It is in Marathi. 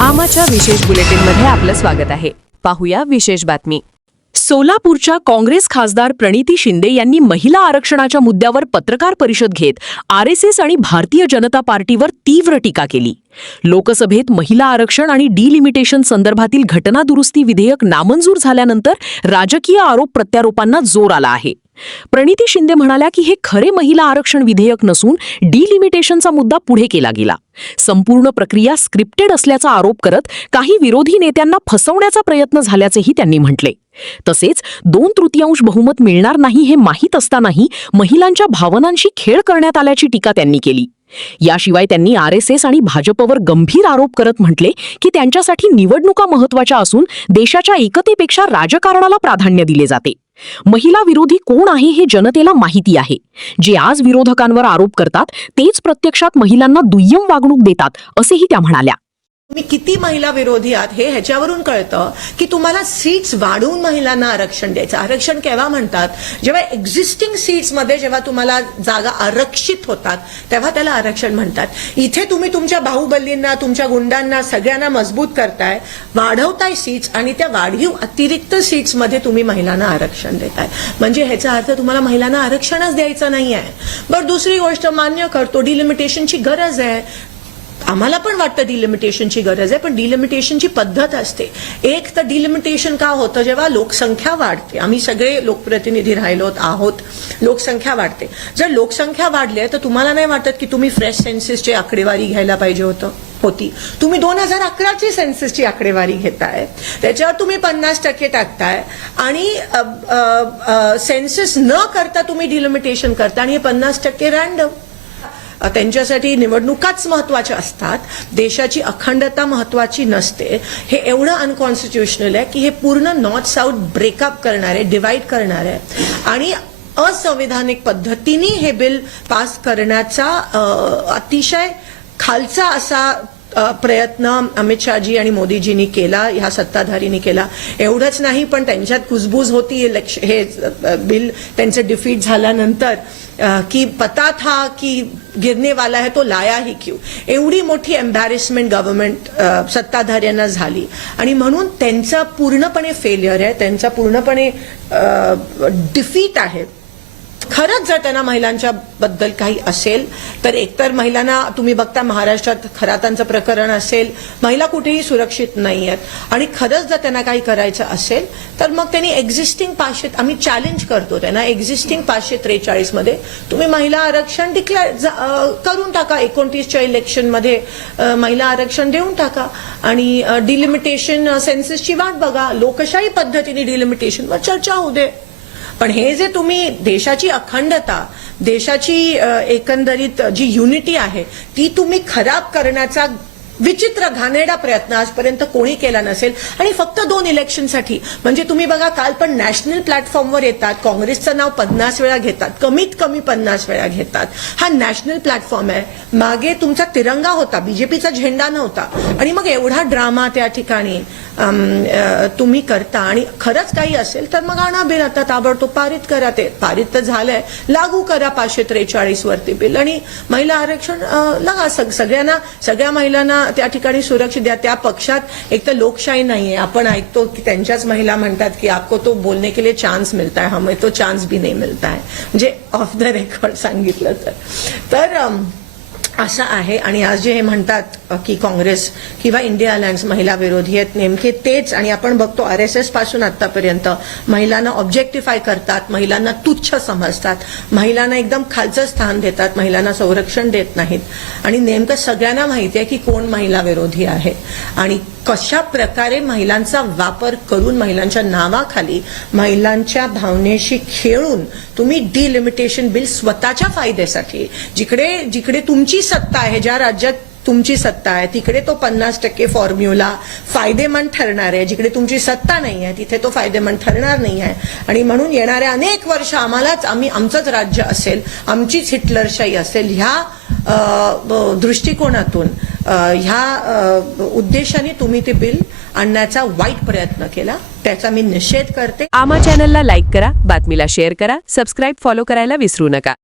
आमाच्या विशेष बुलेटिनमध्ये आपलं स्वागत आहे. पाहूया विशेष बातमी. सोलापूरच्या काँग्रेस खासदार प्रणिती शिंदे यांनी महिला आरक्षणाच्या मुद्द्यावर पत्रकार परिषद घेत आरएसएस आणि भारतीय जनता पार्टीवर तीव्र टीका केली. लोकसभेत महिला आरक्षण आणि डिलिमिटेशन संदर्भातील घटना दुरुस्ती विधेयक नामंजूर झाल्यानंतर राजकीय आरोप प्रत्यारोपांना जोर आला आहे. प्रणिती शिंदे म्हणाल्या की हे खरे महिला आरक्षण विधेयक नसून डिलिमिटेशनचा मुद्दा पुढे केला गेला. संपूर्ण प्रक्रिया स्क्रिप्टेड असल्याचा आरोप करत काही विरोधी नेत्यांना फसवण्याचा प्रयत्न झाल्याचेही त्यांनी म्हटले. तसेच 2/3 बहुमत मिळणार नाही हे माहीत असतानाही महिलांच्या भावनांशी खेळ करण्यात आल्याची टीका त्यांनी केली. याशिवाय त्यांनी आरएसएस आणि भाजपवर गंभीर आरोप करत म्हटले की त्यांच्यासाठी निवडणुका महत्त्वाच्या असून देशाच्या एकतेपेक्षा राजकारणाला प्राधान्य दिले जाते. महिला विरोधी कोण आहे हे जनतेला माहिती आहे. जे आज विरोधकांवर आरोप करतात तेच प्रत्यक्षात महिलांना दुय्यम वागणूक देतात असेही त्या म्हणाल्या. तुम्ही किती महिला विरोधी आहात हे ह्याच्यावरून कळतं की तुम्हाला सीट्स वाढवून महिलांना आरक्षण द्यायचं. आरक्षण केव्हा म्हणतात? जेव्हा एक्झिस्टिंग सीट्समध्ये जेव्हा तुम्हाला जागा आरक्षित होतात तेव्हा त्याला आरक्षण म्हणतात. इथे तुम्ही तुमच्या बाहुबलींना, तुमच्या गुंडांना सगळ्यांना मजबूत करताय, वाढवताय सीट्स आणि त्या वाढीव अतिरिक्त सीट्समध्ये तुम्ही महिलांना आरक्षण देताय. म्हणजे ह्याचा अर्थ तुम्हाला महिलांना आरक्षणच द्यायचं नाही आहे. बरं, दुसरी गोष्ट मान्य करतो, डिलिमिटेशनची गरज आहे. आम्हाला पण वाटतं डिलिमिटेशनची गरज आहे, पण डिलिमिटेशनची पद्धत असते. एक तर डिलिमिटेशन का होतं? जेव्हा लोकसंख्या वाढते. आम्ही सगळे लोकप्रतिनिधी राहिलो आहोत, लोकसंख्या वाढते. जर लोकसंख्या वाढली आहे तर तुम्हाला नाही वाटत की तुम्ही फ्रेश सेन्ससची आकडेवारी घ्यायला पाहिजे होती? तुम्ही 2011ची सेन्ससची आकडेवारी घेताय, त्याच्यावर तुम्ही 50% टाकताय आणि सेन्सस न करता तुम्ही डिलिमिटेशन करता आणि हे 50% रँडम. त्यांच्यासाठी निवडणुकाच महत्वाच्या असतात, देशाची अखंडता महत्वाची नसते. हे एवढं अनकॉन्स्टिट्युशनल आहे की हे पूर्ण नॉर्थ साऊथ ब्रेकअप करणार आहे, डिवाइड करणार आहे आणि असंविधानिक पद्धतीने हे बिल पास करण्याचा अतिशय खालचा असा प्रयत्न अमित शहाजी आणि मोदीजींनी केला, ह्या सत्ताधारींनी केला. एवढंच नाही, पण त्यांच्यात कुजबूज होती हे बिल त्यांचं डिफीट झाल्यानंतर की पता था की गिरने वाला है तो लाया ही क्यों. एवढी मोठी एम्बॅरेसमेंट गव्हर्नमेंट सत्ताधाऱ्यांना झाली आणि म्हणून त्यांचा पूर्णपणे फेल्युअर आहे, त्यांचा पूर्णपणे डिफीट आहे. खरंच जर त्यांना महिलांच्या बद्दल काही असेल तर एकतर महिलांना तुम्ही बघता महाराष्ट्रात खरातांचं प्रकरण असेल, महिला कुठेही सुरक्षित नाही आहेत आणि खरंच जर त्यांना काही करायचं असेल तर मग त्यांनी एक्झिस्टिंग 500, आम्ही चॅलेंज करतो त्यांना, एक्झिस्टिंग 543 मध्ये तुम्ही महिला आरक्षण डिक्लेअर करून टाका. 29च्या इलेक्शनमध्ये महिला आरक्षण देऊन टाका आणि डिलिमिटेशन सेन्ससची वाट बघा. लोकशाही पद्धतीने डिलिमिटेशनवर चर्चा होऊ दे. पण हे जे तुम्ही देशाची अखंडता, देशाची एकंदरीत जी युनिटी आहे ती तुम्ही खराब करण्याचा विचित्र घाणेरडा प्रयत्न आजपर्यंत कोणी केला नसेल. आणि फक्त 2 इलेक्शनसाठी. म्हणजे तुम्ही बघा, काल पण नॅशनल प्लॅटफॉर्मवर येतात, काँग्रेसचं नाव 50 वेळा घेतात, कमीत कमी 50 वेळा घेतात. हा नॅशनल प्लॅटफॉर्म आहे. मागे तुमचा तिरंगा होता, बीजेपीचा झेंडा नव्हता आणि मग एवढा ड्रामा त्या ठिकाणी तुम्ही करता. आणि खरंच काही असेल तर मग आणा बिल, आता ताबडतोब पारित करा. ते पारित तर झालंय, लागू करा 543 वरती बिल आणि महिला आरक्षण लागा. सगळ्या महिलांना त्या ठिकाणी सुरक्षित द्या. त्या पक्षात एक तर लोकशाही नाहीये. आपण ऐकतो की त्यांच्याच महिला म्हणतात की आपको तो बोलने के लिए चान्स मिलता है, हमें तो चान्स भी नहीं मिलता है. म्हणजे ऑफ द रेकॉर्ड सांगितलं तर असं आहे. आणि आज जे हे म्हणतात की काँग्रेस किंवा इंडिया अलायन्स महिला विरोधी आहेत, नेमके तेच. आणि आपण बघतो आरएसएस पासून आतापर्यंत महिलांना ऑब्जेक्टिफाय करतात, महिलांना तुच्छ समजतात, महिलांना एकदम खालचं स्थान देतात, महिलांना संरक्षण देत नाहीत. आणि नेमकं सगळ्यांना माहिती आहे की कोण महिला विरोधी आहे आणि कशा प्रकारे महिलांचा वापर करून, महिलांच्या नावाखाली महिलांच्या भावनेशी खेळून तुम्ही डिलिमिटेशन बिल स्वतःच्या फायद्यासाठी, जिकडे तुमची सत्ता आहे, ज्या राज्यात तुमची सत्ता आहे तिकडे तो 50% फॉर्म्युला फायदेमंद ठरणार आहे, जिकडे तुमची सत्ता नाही आहे तिथे तो फायदेमंद ठरणार नाही आहे. आणि म्हणून येणाऱ्या अनेक वर्ष आमचंच राज्य असेल, आमचीच हिटलरशाही असेल, ह्या दृष्टिकोनातून, ह्या उद्देशाने तुम्ही ते बिल आणण्याचा वाईट प्रयत्न केला, त्याचा मी निषेध करते. आमा चॅनलला लाईक करा, बातमीला शेअर करा, सबस्क्राईब फॉलो करायला विसरू नका.